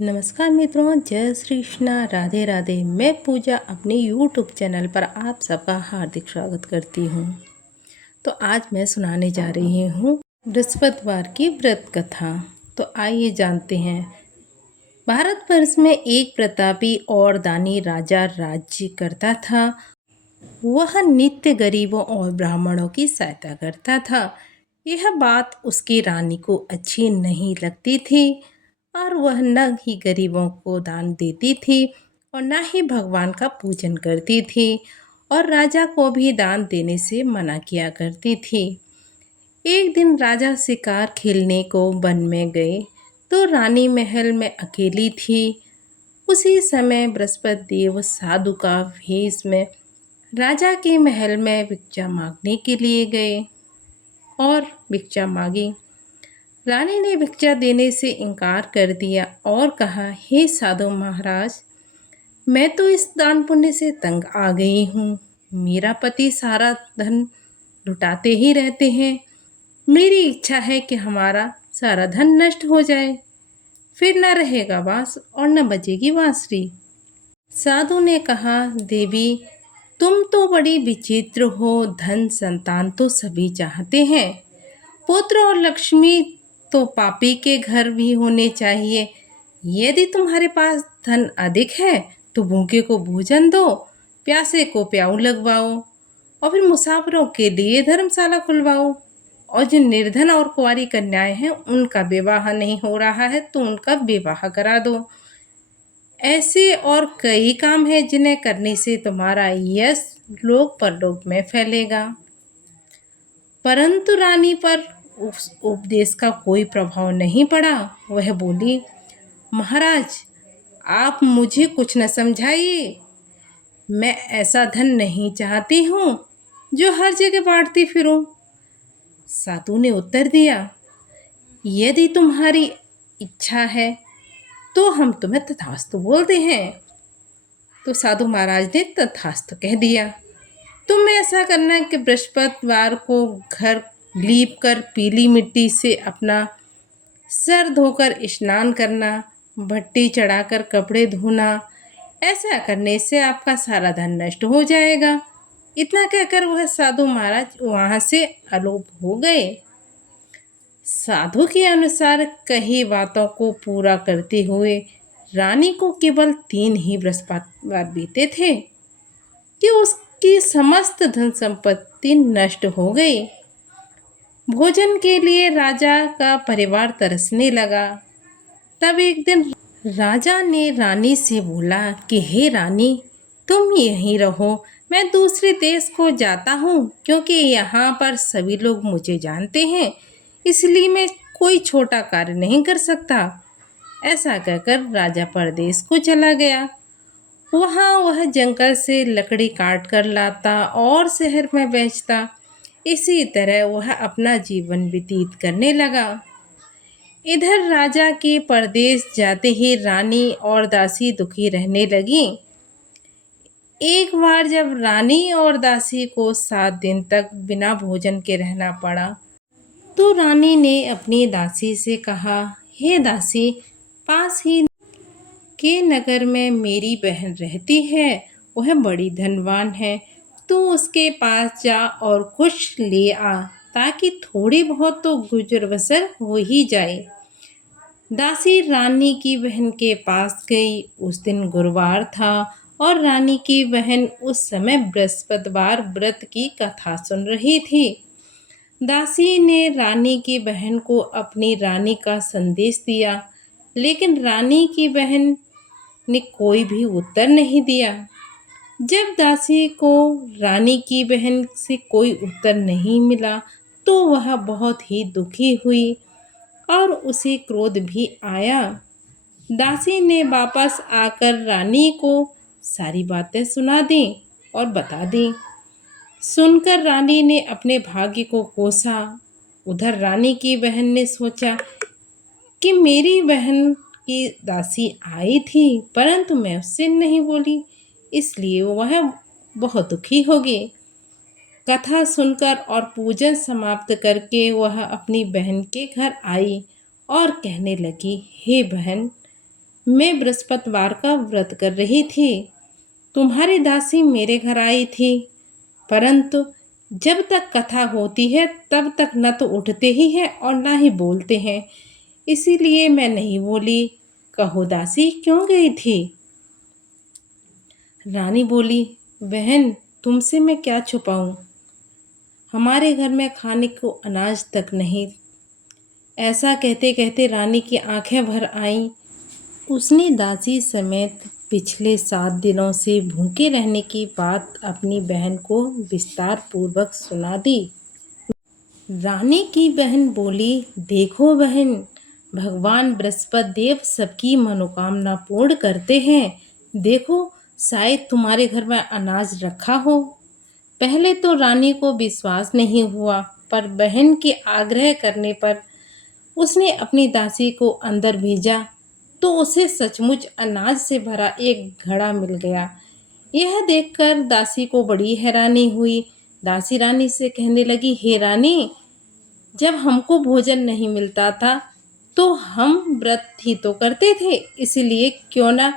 नमस्कार मित्रों, जय श्री कृष्ण, राधे राधे। मैं पूजा अपने यूट्यूब चैनल पर आप सबका हार्दिक स्वागत करती हूँ। तो आज मैं सुनाने जा रही हूँ बृहस्पतिवार की व्रत कथा। तो आइए जानते हैं। भारतवर्ष में एक प्रतापी और दानी राजा राज्य करता था। वह नित्य गरीबों और ब्राह्मणों की सहायता करता था। यह बात उसकी रानी को अच्छी नहीं लगती थी और वह न ही गरीबों को दान देती थी और न ही भगवान का पूजन करती थी और राजा को भी दान देने से मना किया करती थी। एक दिन राजा शिकार खेलने को वन में गए तो रानी महल में अकेली थी। उसी समय बृहस्पति देव साधु का भेष में राजा के महल में भिक्षा मांगने के लिए गए और भिक्षा मांगी। रानी ने भिक्षा देने से इनकार कर दिया और कहा, हे साधु महाराज, मैं तो इस दान पुण्य से तंग आ गई हूँ। मेरा पति सारा धन लुटाते ही रहते हैं। मेरी इच्छा है कि हमारा सारा धन नष्ट हो जाए, फिर न रहेगा बांस और न बजेगी बांसुरी। साधु ने कहा, देवी, तुम तो बड़ी विचित्र हो। धन संतान तो सभी चाहते हैं, पुत्र और लक्ष्मी तो पापी के घर भी होने चाहिए। यदि तुम्हारे पास धन अधिक है तो भूखे को भोजन दो, प्यासे को प्याऊ लगवाओ और फिर मुसाफिरों के लिए धर्मशाला खुलवाओ। और जो निर्धन और कुंवारी कन्याएं हैं उनका विवाह नहीं हो रहा है तो उनका विवाह करा दो। ऐसे और कई काम हैं जिन्हें करने से तुम्हारा यश लोक परलोक में फैलेगा। परंतु रानी पर उस उपदेश का कोई प्रभाव नहीं पड़ा। वह बोली, महाराज, आप मुझे कुछ न समझाइए। मैं ऐसा धन नहीं चाहती हूँ जो हर जगह बांटती फिरूं। साधु ने उत्तर दिया, यदि तुम्हारी इच्छा है तो हम तुम्हें तथास्तु बोलते हैं। तो साधु महाराज ने तथास्तु कह दिया। तुम ऐसा करना कि बृहस्पतिवार को घर लीप कर पीली मिट्टी से अपना सर धोकर स्नान करना, भट्टी चढ़ाकर कपड़े धोना। ऐसा करने से आपका सारा धन नष्ट हो जाएगा। इतना कहकर वह साधु महाराज वहाँ से अलोप हो गए। साधु के अनुसार कही बातों को पूरा करते हुए रानी को केवल 3 ही बृहस्पतिवार बीते थे कि उसकी समस्त धन संपत्ति नष्ट हो गई। भोजन के लिए राजा का परिवार तरसने लगा। तब एक दिन राजा ने रानी से बोला कि हे रानी, तुम यहीं रहो, मैं दूसरे देश को जाता हूँ क्योंकि यहाँ पर सभी लोग मुझे जानते हैं, इसलिए मैं कोई छोटा कार्य नहीं कर सकता। ऐसा कहकर राजा परदेश को चला गया। वहाँ वह जंगल से लकड़ी काट कर लाता और शहर में बेचता। इसी तरह वह अपना जीवन व्यतीत करने लगा। इधर राजा के परदेश जाते ही रानी और दासी दुखी रहने लगी। एक बार जब रानी और दासी को 7 दिन तक बिना भोजन के रहना पड़ा तो रानी ने अपनी दासी से कहा, हे दासी, पास ही के नगर में मेरी बहन रहती है। वह बड़ी धनवान है। तू उसके पास जा और कुछ ले आ ताकि थोड़ी बहुत तो गुजर बसर हो ही जाए। दासी रानी की बहन के पास गई। उस दिन गुरुवार था और रानी की बहन उस समय बृहस्पतिवार व्रत की कथा सुन रही थी। दासी ने रानी की बहन को अपनी रानी का संदेश दिया, लेकिन रानी की बहन ने कोई भी उत्तर नहीं दिया। जब दासी को रानी की बहन से कोई उत्तर नहीं मिला तो वह बहुत ही दुखी हुई और उसे क्रोध भी आया। दासी ने वापस आकर रानी को सारी बातें सुना दी और बता दी। सुनकर रानी ने अपने भाग्य को कोसा। उधर रानी की बहन ने सोचा कि मेरी बहन की दासी आई थी परंतु मैं उससे नहीं बोली, इसलिए वह बहुत दुखी हो गई। कथा सुनकर और पूजन समाप्त करके वह अपनी बहन के घर आई और कहने लगी, हे बहन, मैं बृहस्पतिवार का व्रत कर रही थी। तुम्हारी दासी मेरे घर आई थी, परंतु जब तक कथा होती है तब तक न तो उठते ही हैं और ना ही बोलते हैं, इसीलिए मैं नहीं बोली। कहो दासी क्यों गई थी? रानी बोली, बहन तुमसे मैं क्या छुपाऊं, हमारे घर में खाने को अनाज तक नहीं। ऐसा कहते कहते रानी की आंखें भर आईं। उसने दासी समेत पिछले 7 दिनों से भूखे रहने की बात अपनी बहन को विस्तार पूर्वक सुना दी। रानी की बहन बोली, देखो बहन, भगवान बृहस्पति देव सबकी मनोकामना पूर्ण करते हैं। देखो शायद तुम्हारे घर में अनाज रखा हो। पहले तो रानी को विश्वास नहीं हुआ, पर बहन के आग्रह करने पर उसने अपनी दासी को अंदर भेजा तो उसे सचमुच अनाज से भरा एक घड़ा मिल गया। यह देखकर दासी को बड़ी हैरानी हुई। दासी रानी से कहने लगी, हे रानी, जब हमको भोजन नहीं मिलता था तो हम व्रत ही तो करते थे, इसलिए क्यों ना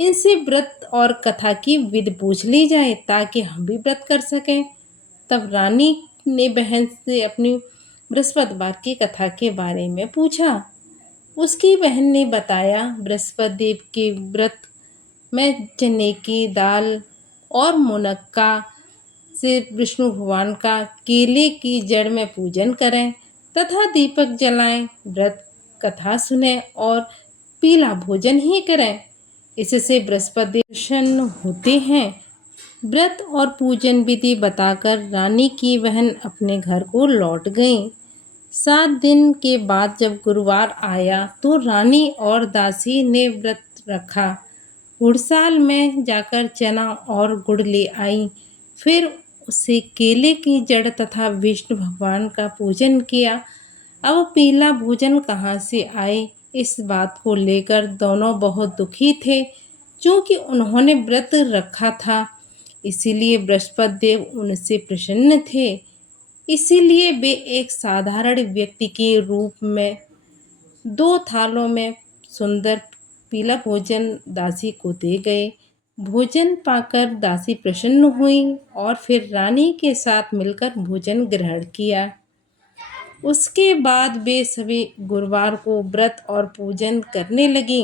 इनसे व्रत और कथा की विधि पूछ ली जाए ताकि हम भी व्रत कर सकें। तब रानी ने बहन से अपनी बृहस्पतिवार की कथा के बारे में पूछा। उसकी बहन ने बताया, बृहस्पति देव के व्रत में चने की दाल और मुनक्का से विष्णु भगवान का केले की जड़ में पूजन करें तथा दीपक जलाएं, व्रत कथा सुने और पीला भोजन ही करें। इससे बृहस्पति देव प्रसन्न होते हैं। व्रत और पूजन विधि बताकर रानी की बहन अपने घर को लौट गई। 7 दिन के बाद जब गुरुवार आया तो रानी और दासी ने व्रत रखा। गुड़साल में जाकर चना और गुड़ ले आई, फिर उसे केले की जड़ तथा विष्णु भगवान का पूजन किया। अब पीला भोजन कहाँ से आए, इस बात को लेकर दोनों बहुत दुखी थे, क्योंकि उन्होंने व्रत रखा था, इसीलिए बृहस्पति देव उनसे प्रसन्न थे। इसीलिए वे एक साधारण व्यक्ति के रूप में 2 थालों में सुंदर पीला भोजन दासी को दे गए। भोजन पाकर दासी प्रसन्न हुई और फिर रानी के साथ मिलकर भोजन ग्रहण किया। उसके बाद वे सभी गुरुवार को व्रत और पूजन करने लगी।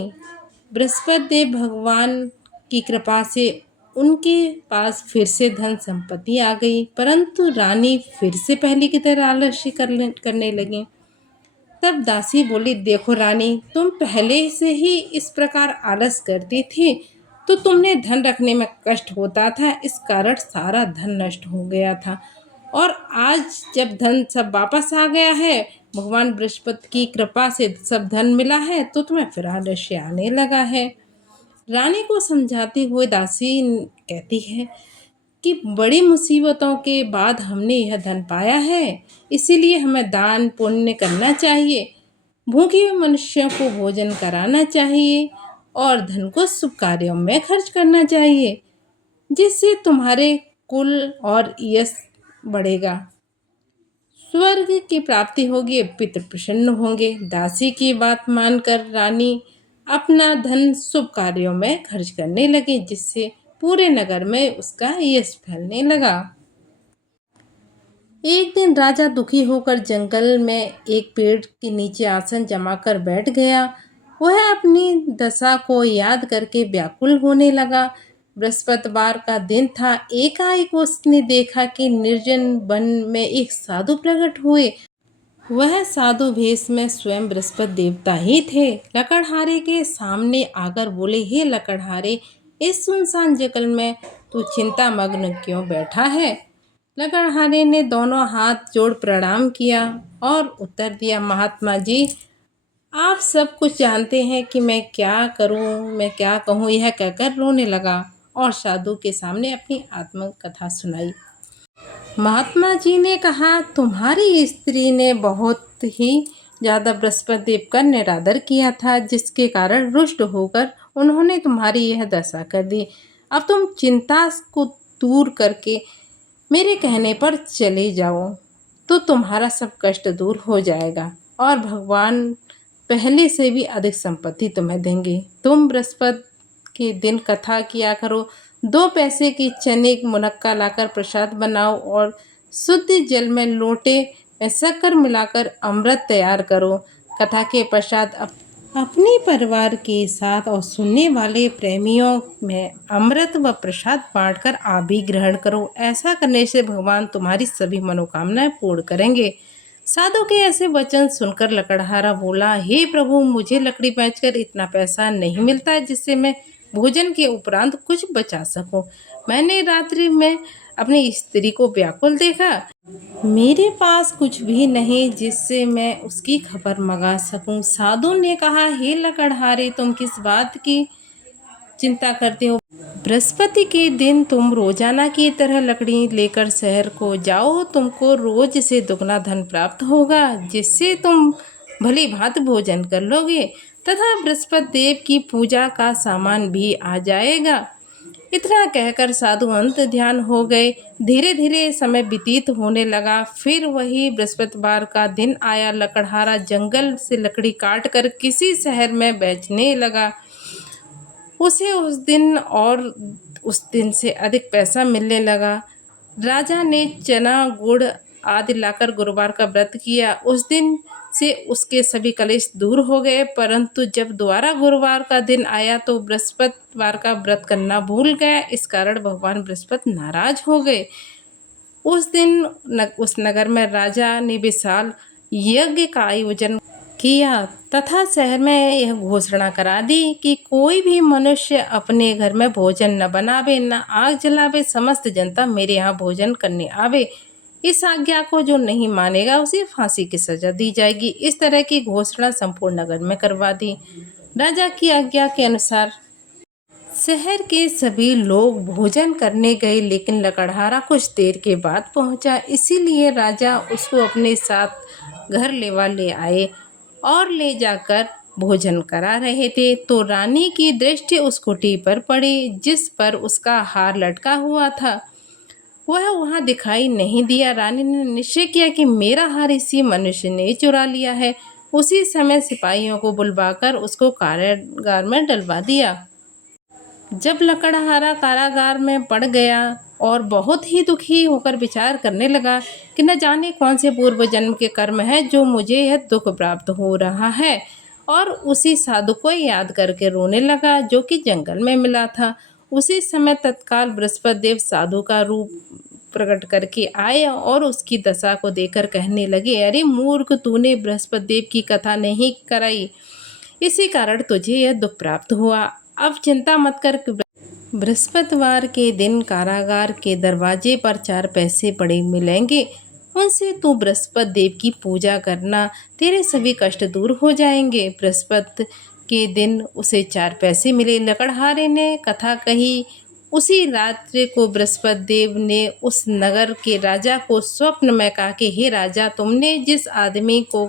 बृहस्पति देव भगवान की कृपा से उनके पास फिर से धन संपत्ति आ गई, परंतु रानी फिर से पहले की तरह आलस्य करने लगी। तब दासी बोली, देखो रानी, तुम पहले से ही इस प्रकार आलस करती थी तो तुमने धन रखने में कष्ट होता था, इस कारण सारा धन नष्ट हो गया था, और आज जब धन सब वापस आ गया है, भगवान बृहस्पति की कृपा से सब धन मिला है, तो तुम्हें फिर आलस्य आने लगा है। रानी को समझाते हुए दासी कहती है कि बड़ी मुसीबतों के बाद हमने यह धन पाया है, इसीलिए हमें दान पुण्य करना चाहिए, भूखे मनुष्यों को भोजन कराना चाहिए और धन को शुभ कार्यों में खर्च करना चाहिए, जिससे तुम्हारे कुल और यश बढ़ेगा, स्वर्ग की प्राप्ति होगी, पितृ प्रसन्न होंगे। दासी की बात मानकर रानी अपना धन शुभ कार्यों में खर्च करने लगी, जिससे पूरे नगर में उसका यश फैलने लगा। एक दिन राजा दुखी होकर जंगल में एक पेड़ के नीचे आसन जमाकर बैठ गया। वह अपनी दशा को याद करके व्याकुल होने लगा। बृहस्पतिवार का दिन था। एकाएक उसने देखा कि निर्जन वन में एक साधु प्रकट हुए। वह साधु भेष में स्वयं बृहस्पति देवता ही थे। लकड़हारे के सामने आकर बोले, हे लकड़हारे, इस सुनसान जंगल में तू चिंता मग्न क्यों बैठा है? लकड़हारे ने दोनों हाथ जोड़ प्रणाम किया और उत्तर दिया, महात्मा जी, आप सब कुछ जानते हैं कि मैं क्या करूं, मैं क्या कहूं। यह कहकर रोने लगा और साधु के सामने अपनी आत्मकथा सुनाई। महात्मा जी ने कहा, तुम्हारी स्त्री ने बहुत ही ज़्यादा बृहस्पति देव का निरादर किया था, जिसके कारण रुष्ट होकर उन्होंने तुम्हारी यह दशा कर दी। अब तुम चिंता को दूर करके मेरे कहने पर चले जाओ तो तुम्हारा सब कष्ट दूर हो जाएगा और भगवान पहले से भी अधिक संपत्ति तुम्हें देंगे। तुम बृहस्पति के दिन कथा किया करो, 2 पैसे की चने मुनक्का लाकर प्रसाद बनाओ और शुद्ध जल में लोटे में शक्कर मिलाकर अमृत तैयार करो। कथा के पश्चात अपने परिवार के साथ और सुनने वाले प्रेमियों में अमृत व प्रसाद बांटकर आप भी ग्रहण करो। ऐसा करने से भगवान तुम्हारी सभी मनोकामनाएं पूर्ण करेंगे। साधु के ऐसे वचन सुनकर लकड़हारा बोला, हे प्रभु, मुझे लकड़ी बेचकर इतना पैसा नहीं मिलता जिससे मैं भोजन के उपरांत कुछ बचा सकूं। मैंने रात्रि में अपनी स्त्री को व्याकुल देखा। मेरे पास कुछ भी नहीं जिससे मैं उसकी खबर मंगा सकूं। साधु ने कहा, हे लकड़हारे, तुम किस बात की चिंता करते हो? बृहस्पति के दिन तुम रोजाना की तरह लकड़ी लेकर शहर को जाओ। तुमको रोज से दुगना धन प्राप्त होगा जिससे तुम भली भांति भोजन कर लोगे तथा बृहस्पति देव की पूजा का सामान भी आ जाएगा। इतना कहकर साधु अंत ध्यान हो गए। धीरे धीरे समय व्यतीत होने लगा। फिर वही बृहस्पतिवार का दिन आया। लकड़हारा जंगल से लकड़ी काट कर किसी शहर में बेचने लगा। उसे उस दिन और उस दिन से अधिक पैसा मिलने लगा। राजा ने चना गुड़ आदि लाकर गुरुवार का व्रत किया। उस दिन से उसके सभी कलेश दूर हो गए। परंतु जब दोबारा गुरुवार का दिन आया तो बृहस्पतिवार का व्रत करना भूल गया। इस कारण भगवान बृहस्पति नाराज हो गए। उस दिन उस नगर में राजा ने विशाल यज्ञ का आयोजन किया तथा शहर में यह घोषणा करा दी कि कोई भी मनुष्य अपने घर में भोजन न बनावे, न आग जलावे। समस्त जनता मेरे यहाँ भोजन करने आवे। इस आज्ञा को जो नहीं मानेगा उसे फांसी की सजा दी जाएगी। इस तरह की घोषणा संपूर्ण नगर में करवा दी। राजा की आज्ञा के अनुसार शहर के सभी लोग भोजन करने गए, लेकिन लकड़हारा कुछ देर के बाद पहुंचा। इसीलिए राजा उसको अपने साथ घर ले आए और ले जाकर भोजन करा रहे थे तो रानी की दृष्टि उस कुटी पर पड़ी जिस पर उसका हार लटका हुआ था। वह वहां दिखाई नहीं दिया। रानी ने निश्चय किया कि मेरा हार इसी मनुष्य ने चुरा लिया है। उसी समय सिपाहियों को बुलवाकर उसको कारागार में डलवा दिया। जब लकड़हारा कारागार में पड़ गया और बहुत ही दुखी होकर विचार करने लगा कि न जाने कौन से पूर्व जन्म के कर्म है जो मुझे यह दुख प्राप्त हो रहा है, और उसी साधु को याद करके रोने लगा जो कि जंगल में मिला था। उसी समय तत्काल बृहस्पति देव साधु का रूप प्रकट करके आए और उसकी दशा को देखकर कहने लगे, अरे मूर्ख, तूने बृहस्पति देव की कथा नहीं कराई, इसी कारण तुझे यह दुख प्राप्त हुआ। अब चिंता मत कर। बृहस्पतिवार के दिन कारागार के दरवाजे पर 4 पैसे पड़े मिलेंगे। उनसे तू बृहस्पति देव की पूजा करना, तेरे सभी कष्ट दूर हो जाएंगे। बृहस्पति के दिन उसे 4 पैसे मिले। लकड़हारे ने कथा कही। उसी रात्रि को बृहस्पति देव ने उस नगर के राजा को स्वप्न में कहा कि हे राजा, तुमने जिस आदमी को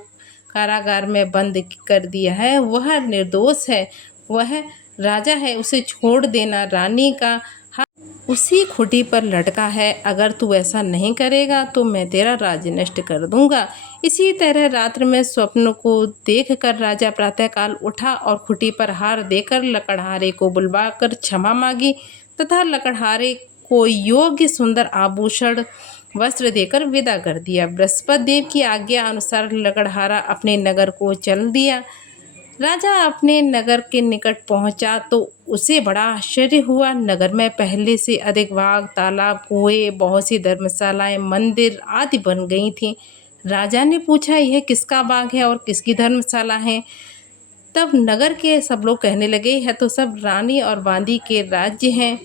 कारागार में बंद कर दिया है वह निर्दोष है, वह राजा है, उसे छोड़ देना। रानी का हाथ उसी खुटी पर लटका है। अगर तू ऐसा नहीं करेगा तो मैं तेरा राज्य नष्ट कर दूंगा। इसी तरह रात्र में स्वप्न को देखकर राजा प्रातःकाल उठा और खुटी पर हार देकर लकड़हारे को बुलवाकर क्षमा मांगी तथा लकड़हारे को योग्य सुंदर आभूषण वस्त्र देकर विदा कर दिया। बृहस्पति देव की आज्ञा अनुसार लकड़हारा अपने नगर को चल दिया। राजा अपने नगर के निकट पहुंचा तो उसे बड़ा आश्चर्य हुआ। नगर में पहले से अधिक बाग, तालाब, कुएं, बहुत सी धर्मशालाएं, मंदिर आदि बन गई थीं। राजा ने पूछा, यह किसका बाग है और किसकी धर्मशाला है? तब नगर के सब लोग कहने लगे, यह तो सब रानी और बांदी के राज्य हैं।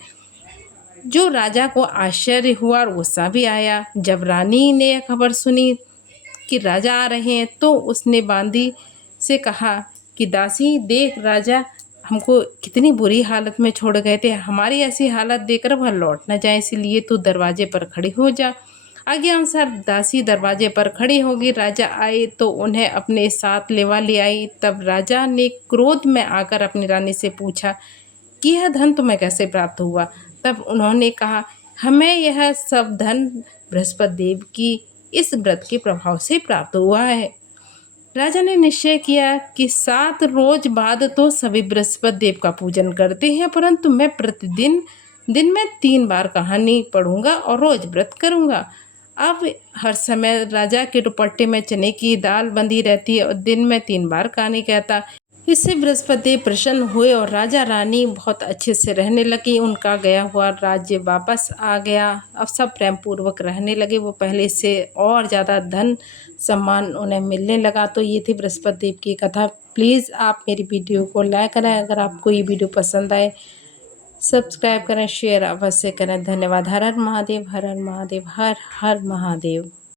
जो राजा को आश्चर्य हुआ और गुस्सा भी आया। जब रानी ने यह खबर सुनी कि राजा आ रहे हैं तो उसने बांदी से कहा कि दासी, देख, राजा हमको कितनी बुरी हालत में छोड़ गए थे। हमारी ऐसी हालत देखकर वह लौट न जाए, इसलिए तू दरवाजे पर खड़ी हो जा। आज्ञा अनुसार दासी दरवाजे पर खड़ी होगी। राजा आए तो उन्हें अपने साथ ले आई। तब राजा ने क्रोध में आकर अपनी रानी से पूछा कि यह धन तुम्हें कैसे प्राप्त हुआ? तब उन्होंने कहा, हमें यह सब धन बृहस्पति देव की इस व्रत के प्रभाव से प्राप्त हुआ है। राजा ने निश्चय किया कि 7 रोज बाद तो सभी बृहस्पति देव का पूजन करते हैं, परंतु मैं प्रतिदिन दिन में 3 बार कहानी पढ़ूंगा और रोज व्रत करूंगा। अब हर समय राजा के दुपट्टे में चने की दाल बंधी रहती है और दिन में 3 बार कहानी कहता। इससे बृहस्पति देव प्रसन्न हुए और राजा रानी बहुत अच्छे से रहने लगी। उनका गया हुआ राज्य वापस आ गया। अब सब प्रेम पूर्वक रहने लगे। वो पहले से और ज़्यादा धन सम्मान उन्हें मिलने लगा। तो ये थी बृहस्पति देव की कथा। प्लीज़ आप मेरी वीडियो को लाइक करें। अगर आपको ये वीडियो पसंद आए सब्सक्राइब करें, शेयर अवश्य करें। धन्यवाद। हर हर महादेव, हर हर महादेव, हर हर महादेव।